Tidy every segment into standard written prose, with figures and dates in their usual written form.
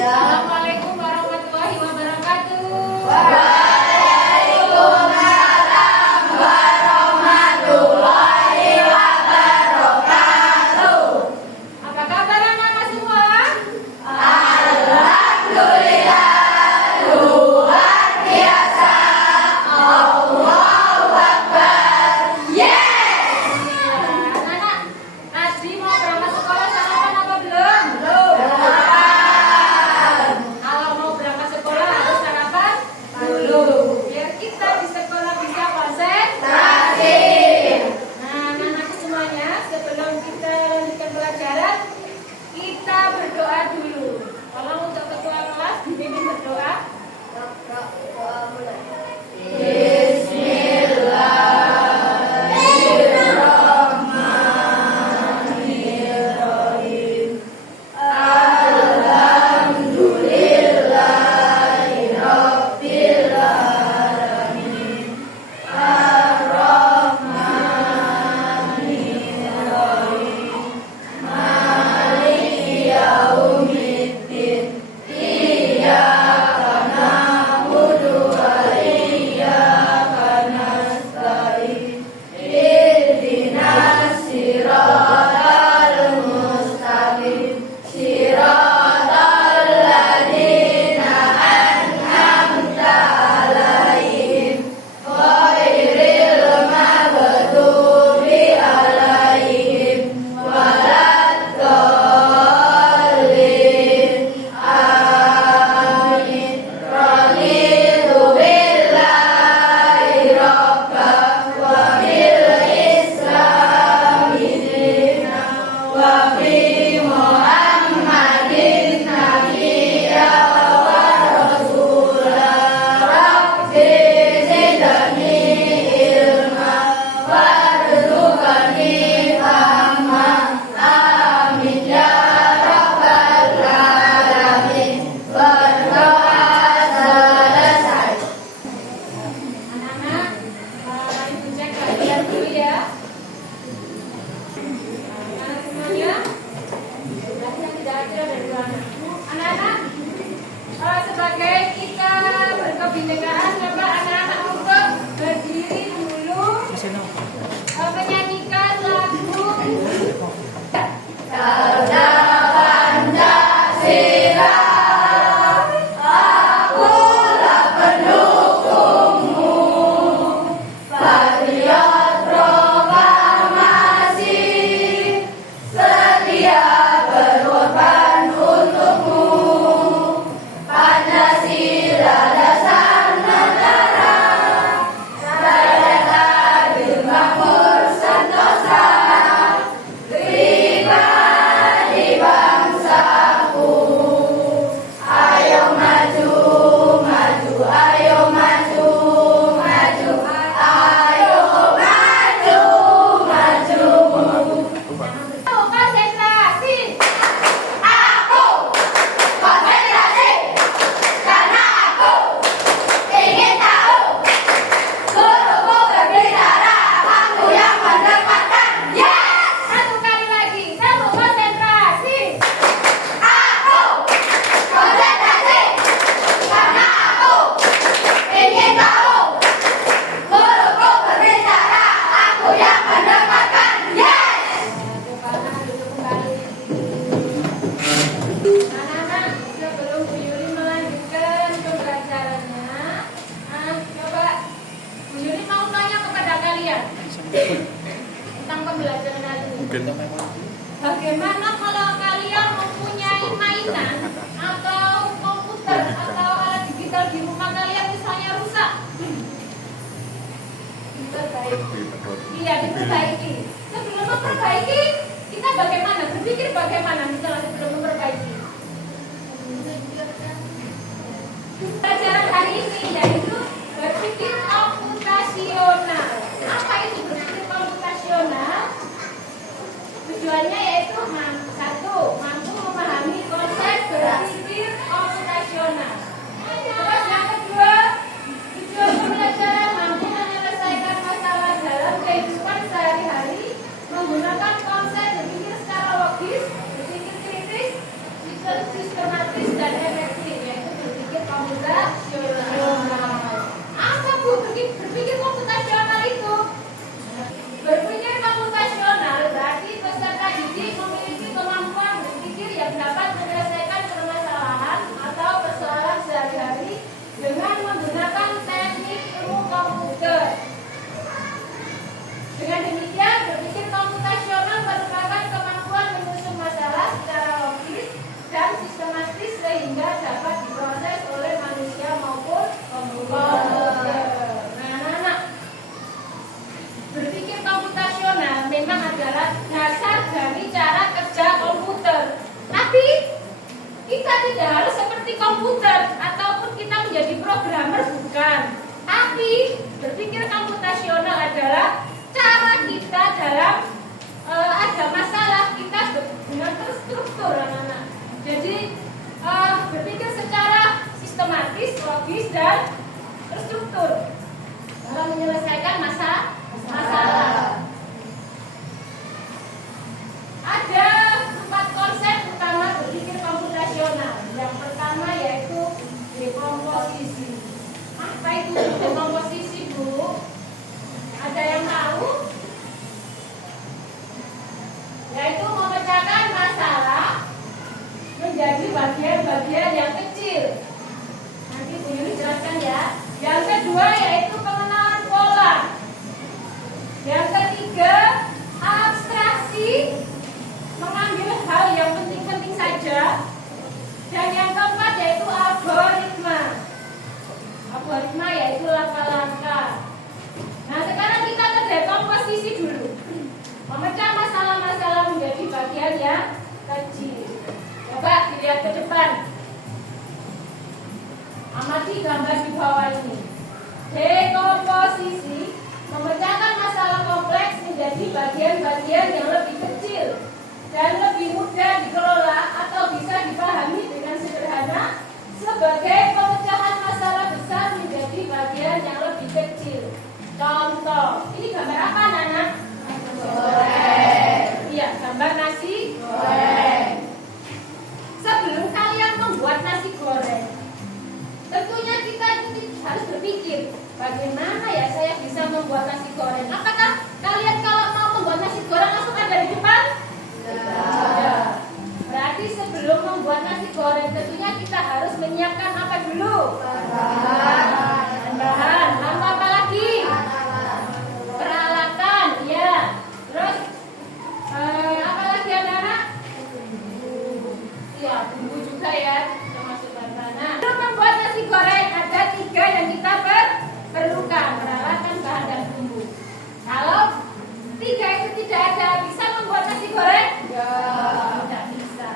Assalamualaikum warahmatullahi wabarakatuh. Waalaikumsalam warahmatullahi wabarakatuh. Apa kabar anak-anak semua? Alhamdulillah, luar biasa. Allahu Akbar. Yes. Anak-anak, tadi mau berangkat sekolah sarapan apa belum? Kalau mau berangkat sekolah harus sarapan dulu, biar kita di sekolah bisa konsentrasi. Nah, anak-anak semuanya, sebelum kita lanjutkan pelajaran, kita berdoa dulu. Kalau untuk ketua kelas dibimbing berdoa. Anak-anak, ibu cek kalian dulu ya. Anak semuanya, sudah yang tidak ada dari anak. Anak-anak, sebagai kita berkebinekaan, coba anak-anak untuk berdiri dulu, menyanyikan lagu. Sabda Pancasila, akulah pendukungmu. Patriot proklamasi, setia berkorban untukmu. Pancasila dasar negara, Merdeka adil makmur sentosa. Pribadi bangsaku, ayo maju, maju, ayo maju, maju, ayo maju, maju. Konsentrasi. Aku konsentrasi karena aku ingin tahu. Guruku berbicara, aku yang mendengarkan. Yes. Satu kali lagi, kamu konsentrasi. Aku konsentrasi karena aku ingin tahu. Guruku berbicara, aku yang mendengarkan. Yes. Anak-anak, sebelum Bu Yuli melanjutkan pembelajarannya, coba Bu Yuli mau tanya kepada kalian tentang pembelajaran hari ini. Bagaimana kalau kalian mempunyai mainan atau komputer atau alat digital di rumah kalian misalnya rusak? Diperbaiki. Iya, diperbaiki. Sebelum memperbaiki, kita bagaimana? Berpikir bagaimana misalnya sebelum memperbaiki? Pelajaran hari ini yaitu berpikir komputasional. Apa itu berpikir komputasional? Tujuannya yaitu satu, mampu memahami konsep berpikir komputasional. Terus yang kedua, tujuan pembelajaran mampu menyelesaikan masalah dalam kehidupan sehari-hari menggunakan konsep berpikir secara logis, berpikir kritis, sistematis dan komputasional. Apa Bu berpikir komputasional itu? Berpikir komputasional berarti peserta didik memiliki kemampuan berpikir yang dapat menyelesaikan permasalahan atau persoalan sehari-hari dengan menggunakan teknik ilmu komputer. Dengan demikian, berpikir komputasional merupakan kemampuan menyusun masalah secara logis dan sistematis sehingga dapat diproses oleh manusia maupun komputer. Nah, anak-anak, berpikir komputasional memang adalah dasar dari cara kerja komputer. Tapi kita tidak harus seperti komputer ataupun kita menjadi programmer, bukan. Tapi berpikir komputasional adalah cara kita dalam ada masalah kita dengan terstruktur, anak-anak. Jadi berpikir secara sistematis, logis dan terstruktur dalam menyelesaikan masalah. Ada 4 konsep utama berpikir komputasional. Yang pertama yaitu dekomposisi. Apa itu dekomposisi, Bu? Ada yang tahu? Yaitu memecahkan masalah menjadi bagian-bagian yang kecil. Nanti Bu Yuli jelaskan ya. Yang kedua yaitu pengenalan pola. Yang ketiga, abstraksi, mengambil hal yang penting-penting saja. Dan yang keempat yaitu algoritma. Algoritma yaitu langkah-langkah. Nah, sekarang kita ke dekomposisi dulu. Memecah masalah-masalah menjadi bagian yang kecil. Coba dilihat ke depan. Amati gambar di bawah ini. Dekomposisi memecahkan masalah kompleks menjadi bagian-bagian yang lebih kecil dan lebih mudah dikelola atau bisa dipahami dengan sederhana sebagai pemecahan masalah besar menjadi bagian yang lebih kecil. Contoh, ini gambar apa, Nana? Goreng. Iya, gambar nasi goreng. Sebelum kalian membuat nasi goreng, tentunya kita harus berpikir, bagaimana ya saya bisa membuat nasi goreng? Apakah kalian kalau mau membuat nasi goreng langsung ada di depan? Tidak. Berarti sebelum membuat nasi goreng, tentunya kita harus menyiapkan apa dulu? Bahan. Lalu apa lagi? Peralatan, ya. Terus apa lagi, anak-anak? Iya, bumbu juga ya, termasuk bahan. Nah, untuk membuat nasi goreng ada 3 yang kita perlukan: peralatan, bahan, dan bumbu. Kalau 3 itu tidak ada, bisa membuat nasi goreng? Tidak bisa.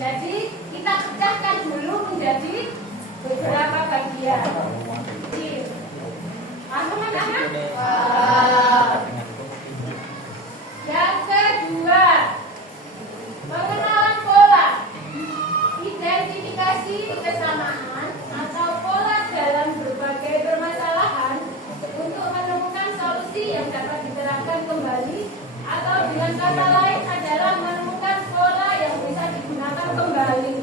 Jadi kita pecahkan dulu menjadi beberapa bagian. Paham, anak-anak? Yang kedua, pengenalan pola. Identifikasi kesamaan atau pola dalam berbagai permasalahan untuk menemukan solusi yang dapat diterapkan kembali, atau dengan kata lain adalah menemukan pola yang bisa digunakan kembali.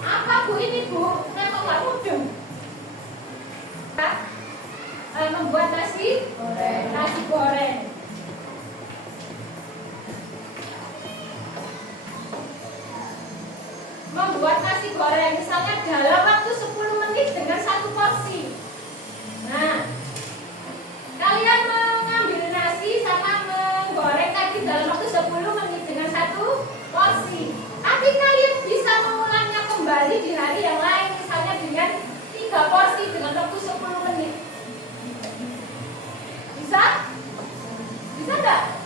Apa Bu ini, Bu? Kenapa nggak mudeng? Membuat nasi goreng. Membuat nasi goreng misalnya dalam waktu 10 menit dengan 1 porsi. Nah, kalian mengambil nasi sama menggoreng tadi dalam waktu 10 menit dengan 1 porsi. Tapi kalian bisa mengulangnya kembali di hari yang lain, misalnya dengan 3 porsi dengan waktu 10 menit. Bisa? Bisa enggak?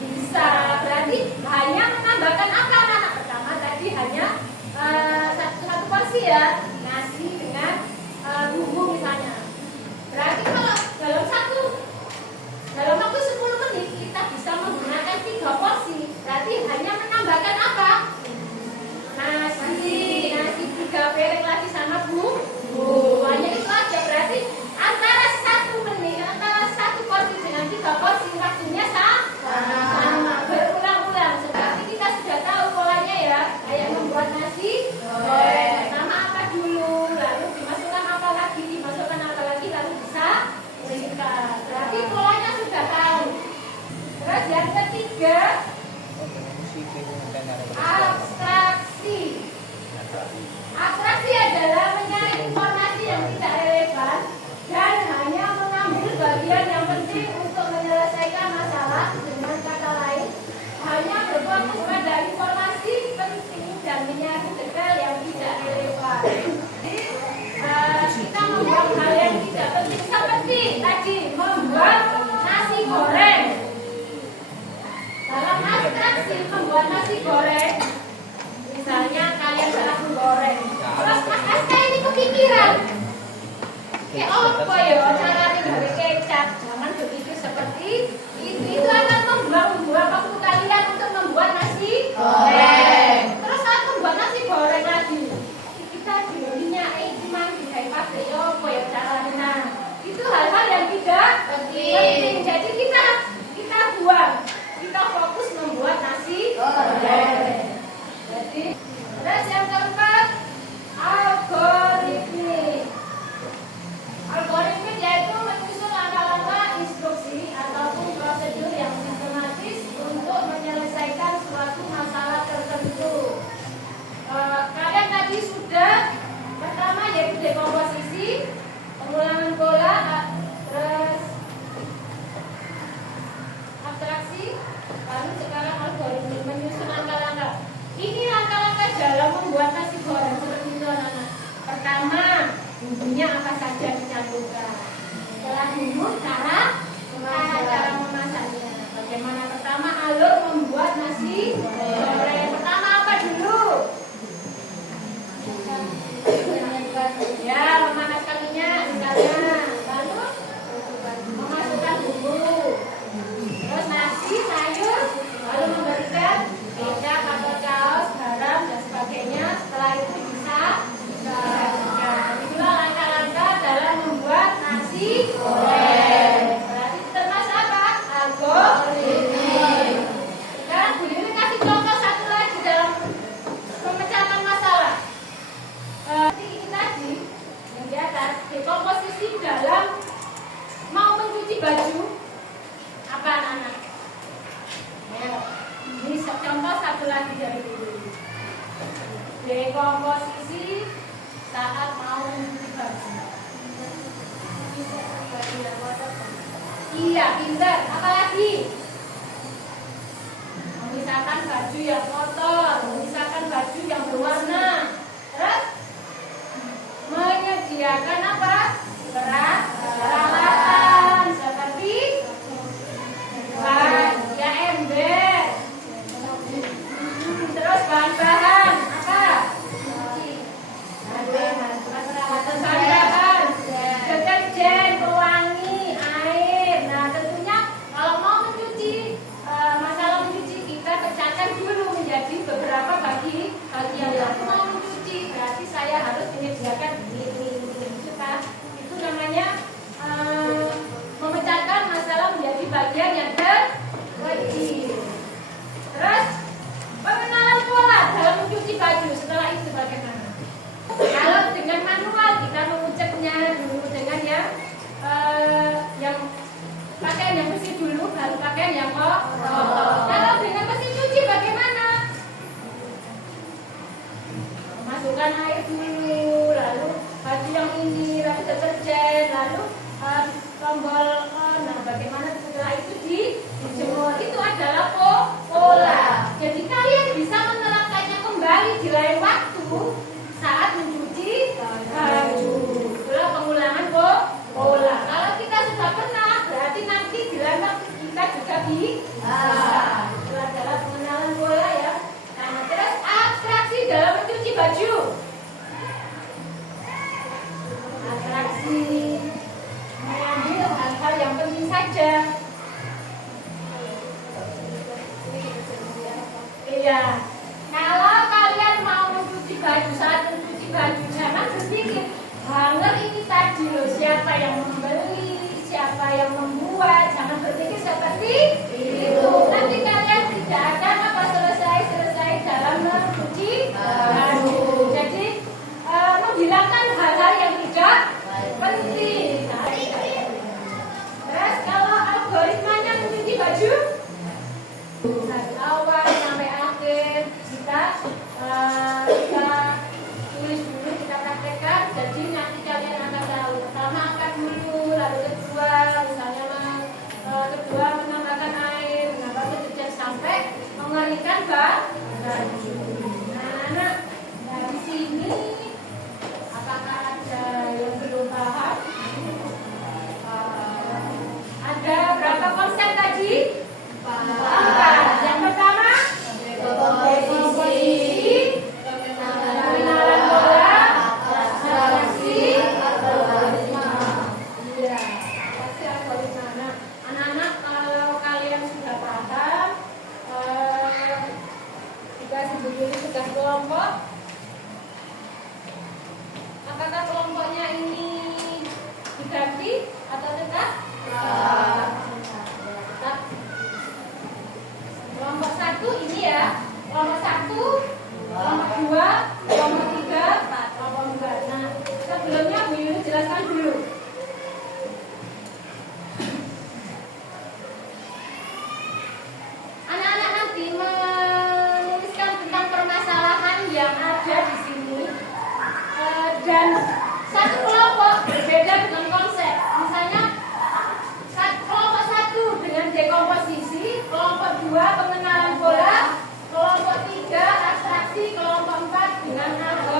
Bisa. Berarti hanya menambahkan apa, anak-anak? Pertama tadi hanya satu porsi ya, nasi dengan bumbu misalnya. Berarti kalau dalam waktu 10 menit kita bisa menggunakan 3 porsi. Berarti hanya menambahkan apa? Nasi 3 piring lagi sama bumbu. Hanya itu aja. Berarti antara 1 porsi dengan 3 porsi waktunya sama, berulang-ulang. Seperti kita sudah tahu polanya ya, kayak membuat nasi goreng. Pertama apa dulu, lalu dimasukkan goreng. Dalam abstraksi membuat nasi goreng, misalnya kalian salah menggoreng, terus Mas SK ini kepikiran, apa ya caranya gawe kecap? Jangan begitu seperti itu akan membuang-buang waktu kalian untuk membuat nasi goreng. Terus saat membuat nasi goreng lagi, kita minyak cuma bisa pakai apa ya caranya? Itu hal-hal yang tidak penting. Jadi kita buang, kita fokus membuat nasi goreng. Jadi terus yang keempat, algoritmik. Algoritmik yaitu menyusun langkah-langkah instruksi ataupun prosedur yang sistematis untuk menyelesaikan suatu masalah tertentu. Kalian tadi sudah pertama yaitu dekomposisi, pengulangan pola, terus abstraksi, lalu sekarang algoritmik menyusun langkah-langkah. Ini langkah-langkah dalam membuat nasi goreng seperti itu anak-anak. Pertama, bumbunya apa saja dicampurkan. Setelah bumbu, cara memasaknya. Bagaimana pertama alur membuat nasi goreng. Pertama apa dulu? Ya, memanaskan minyak misalnya. Lalu memasukkan bumbu. Terus nasi, sayur, lalu memberikan kecap atau saus, garam dan sebagainya. Setelah itu bisa itulah langkah-langkah dalam membuat nasi goreng. Berarti termasuk apa? Algoritmik. Sekarang Bu Yuni kasih contoh satu lagi dalam memecahkan masalah. Ini tadi yang di atas dekomposisi dalam mau mencuci baju apa anak-anak? Ini contoh satu lagi dari Bu Yuni. Dekomposisi saat mau mencuci baju. Iya, pintar. Apalagi? Memisahkan baju yang kotor, memisahkan baju yang berwarna. Terus menyediakan apa? Peralatan seperti ya ember. Terus bahan-bahan apa? Bahan-bahan deterjen, pewangi, air. Nah tentunya kalau mau mencuci, masalah mencuci kita pecahkan dulu menjadi beberapa bagian. Aku mau mencuci, berarti saya harus menyediakan ini. Itu namanya memecahkan masalah menjadi bagian yang terkecil. Terus pengenalan pola dalam mencuci baju. Setelah itu bagaimana? Kalau dengan manual kita mengucapnya dulu dengan yang pakaian yang bersih dulu, baru pakaian yang kotor. Kalau dengan mesin cuci bagaimana? Masukkan air dulu, lalu baju yang ini, lalu deterjen, lalu tombol on. Nah, bagaimana setelah itu dijemur? Itu adalah pola. Jadi kalian bisa menerapkannya kembali di lain waktu saat mencuci baju. Itulah pengulangan pola. Kalau kita sudah pernah, berarti nanti di lain waktu kita juga bisa. Itu adalah pengenalan pola ya. Nah, terus abstraksi dalam mencuci baju. Abstraksi mengambil hal-hal yang penting saja. Iya. Kalau kalian mau mencuci baju, saat mencuci baju jangan berpikir hanger ini tadi loh, siapa yang membeli, siapa yang membuat. Jangan berpikir seperti itu. Nanti kalian tidak akan selesai dalam mencuci baju. Jadi menghilangkan hal-hal yang tidak penting. Terus kalau algoritmanya mencuci baju dari awal sampai akhir kita tulis dulu, kita praktekkan. Jadi nanti kalian akan tahu. Pertama angkat dulu, lalu kedua menambahkan air, menambahkan deterjen sampai mengeringkan baju. Nah, anak dari sini apakah ada yang belum paham? Ada berapa konsep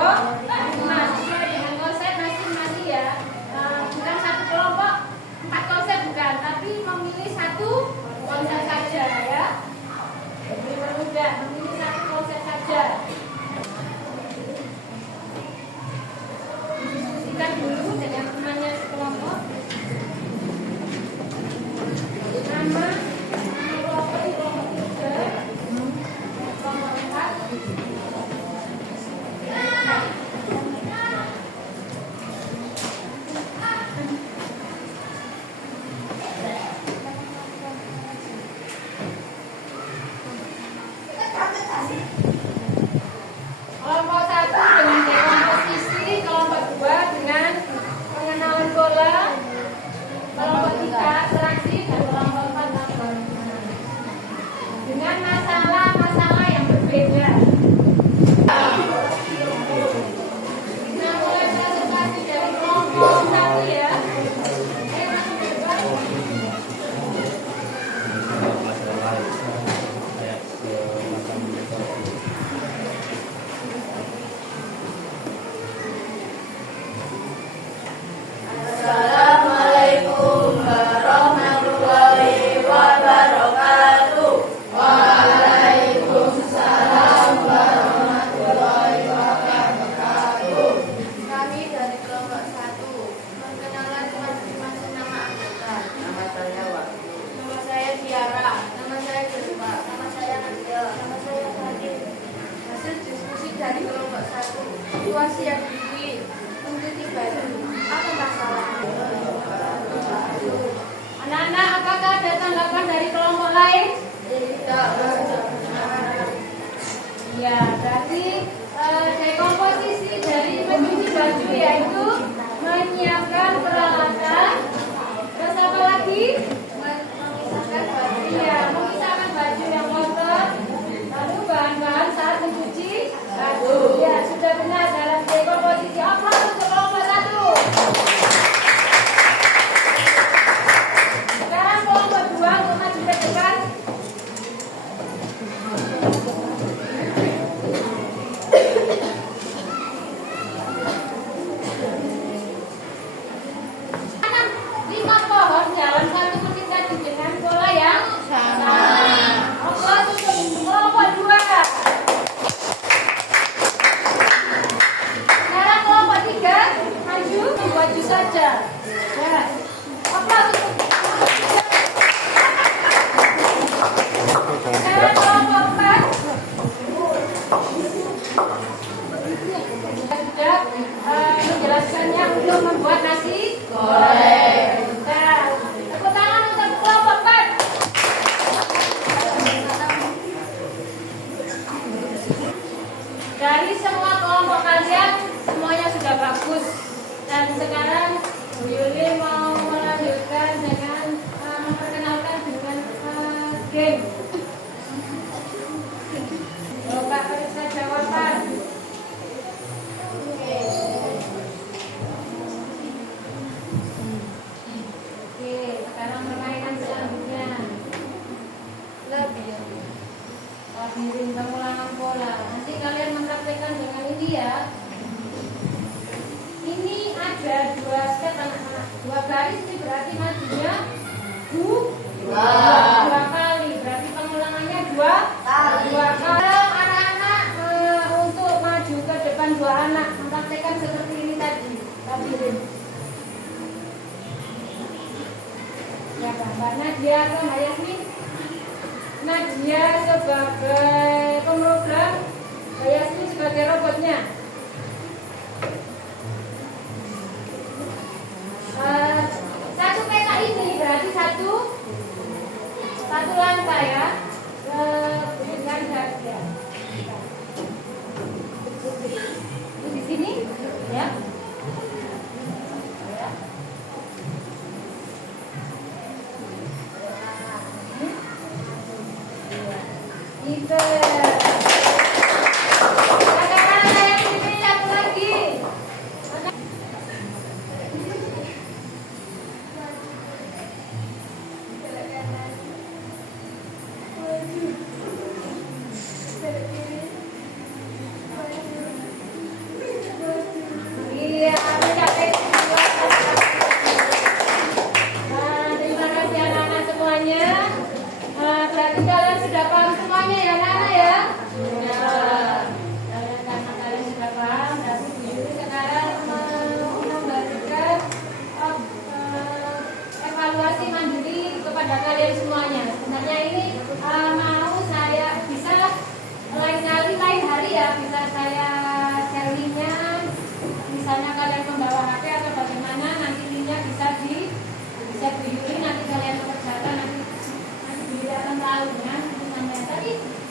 Nah, sesuai dengan konsep masing-masing ya. Bukan satu kelompok 4 konsep bukan, tapi memilih satu konsep saja ya. Jadi mudah memilih satu konsep saja. Diskusikan dulu dengan temannya sekelompok. Nama kelompok ini kelompok 3, kelompok 4. Kelompok 1 dengan dekomposisi, kelompok 2 dengan pengenalan bola, kelompok 3 interaksi, dan kelompok 4 laporan dengan masalah-masalah yang berbeda. Nah, mulai presentasi dari kelompok 1 ya. Assalamualaikum warahmatullahi wabarakatuh. Waalaikumsalam warahmatullahi wabarakatuh. Kami dari kelompok 1 perkenalan masing-masing nama anggota. Nama saya Waktu. Nama saya Tiara. Nama saya Jerma. Nama saya Nadia. Nama saya Fadil. Hasil diskusi dari kelompok 1. Situasi yang dipilih mengikuti baju. Apa masalahnya? Anak-anak, apakah ada tanggapan dari kelompok lain? Tidak. Ya, berarti dekomposisi dari mencuci baju yaitu menyiapkan peralatan. Terus apa lagi? Memisahkan baju. Iya, memisahkan baju yang kotor. Lalu bahan-bahan saat mencuci baju. Ya, sudah benar dalam dekomposisi. Apa untuk kelompok 1? Sekarang kelompok 2 untuk maju ke depan. Tanam 5 pohon dalam 1 menit tadi dengan pola yang sama. Oke, untuk kelompok 2. Sekarang kelompok 3 maju baju saja. Ya. Apa untuk sekarang kelompok 4 sudah menjelaskannya untuk membuat nasi goreng. Nah, tepuk tangan untuk kelompok 4. Dari semua kelompok kalian semuanya sudah bagus. Dan sekarang Bu Yuli mau melanjutkan dengan memperkenalkan dengan game. Coba periksa jawaban. Oke, sekarang permainan selanjutnya. Labirin pengulangan pola. Nanti kalian mempraktekkan dengan ini ya. Ini ada 2 step anak-anak. 2 garis ini berarti majunya 2 kali. Berarti pengulangannya 2 kali. Anak-anak untuk maju ke depan 2 anak mempraktekkan seperti ini tadi. Labirin. Ya, Mbak Nadia atau Mbak Yasmin? Nadia sebagai pemrogram, Mbak Yasmin sebagai robotnya. Satu peta ini berarti satu lantai ya. Bukan saja. Di sini ya. Itu. Sekarang saya pilih satu lagi. kepada kalian semuanya. Sebenarnya ini mau saya bisa lain kali lain hari ya bisa saya share linknya. Misalnya kalian membawa HP atau bagaimana, nanti linknya bisa di Yuli, nanti kalian pekerjakan nanti Yuli akan tahu ya. Tapi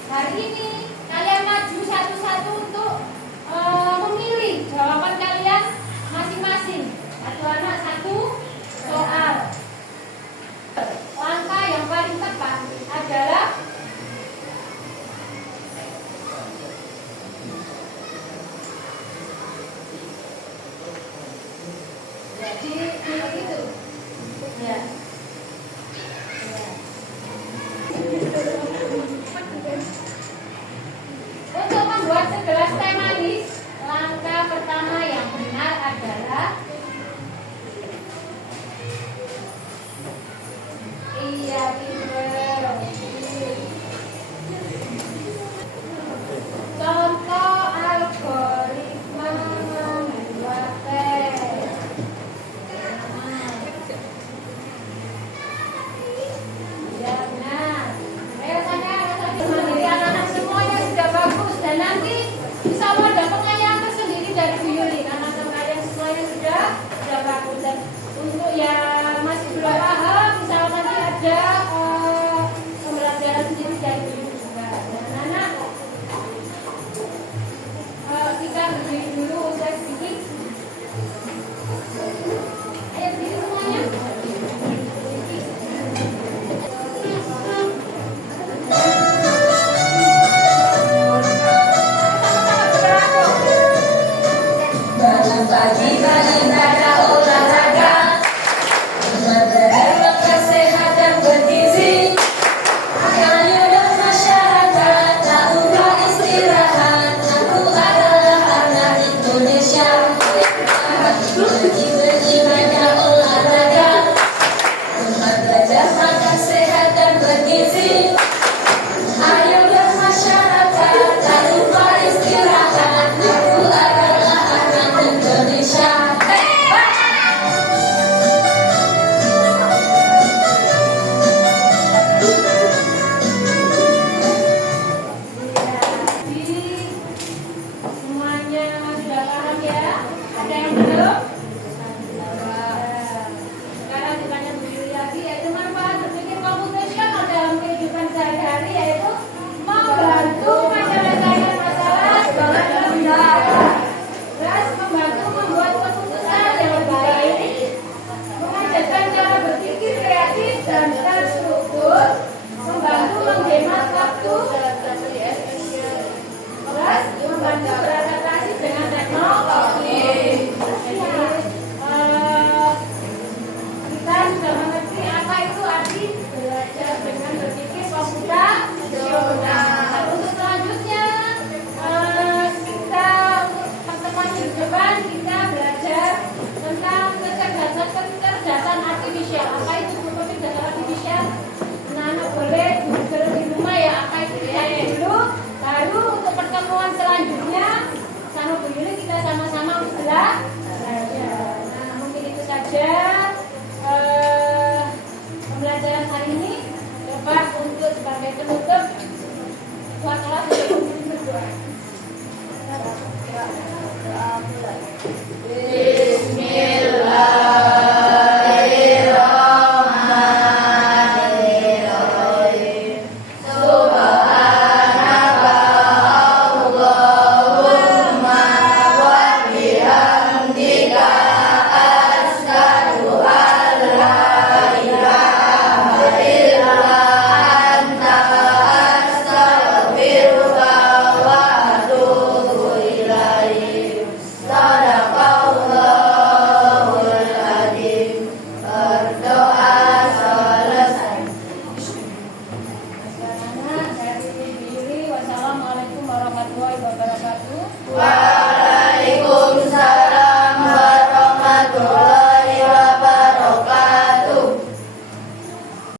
hari ini kalian maju satu-satu untuk memilih jawaban kalian masing-masing. Satu anak satu soal. Langkah yang paling tepat adalah jadi itu ya. Untuk membuat segelas teh manis, langkah pertama yang benar adalah iya pinter. Contoh algoritma membuat teh. Ya benar. Ayo sana, mandiri anak-anak semuanya sudah bagus dan nanti insya Allah ada pengayahan tersendiri dari Bu Yuli karena kalian semuanya sudah bagus dan untuk yang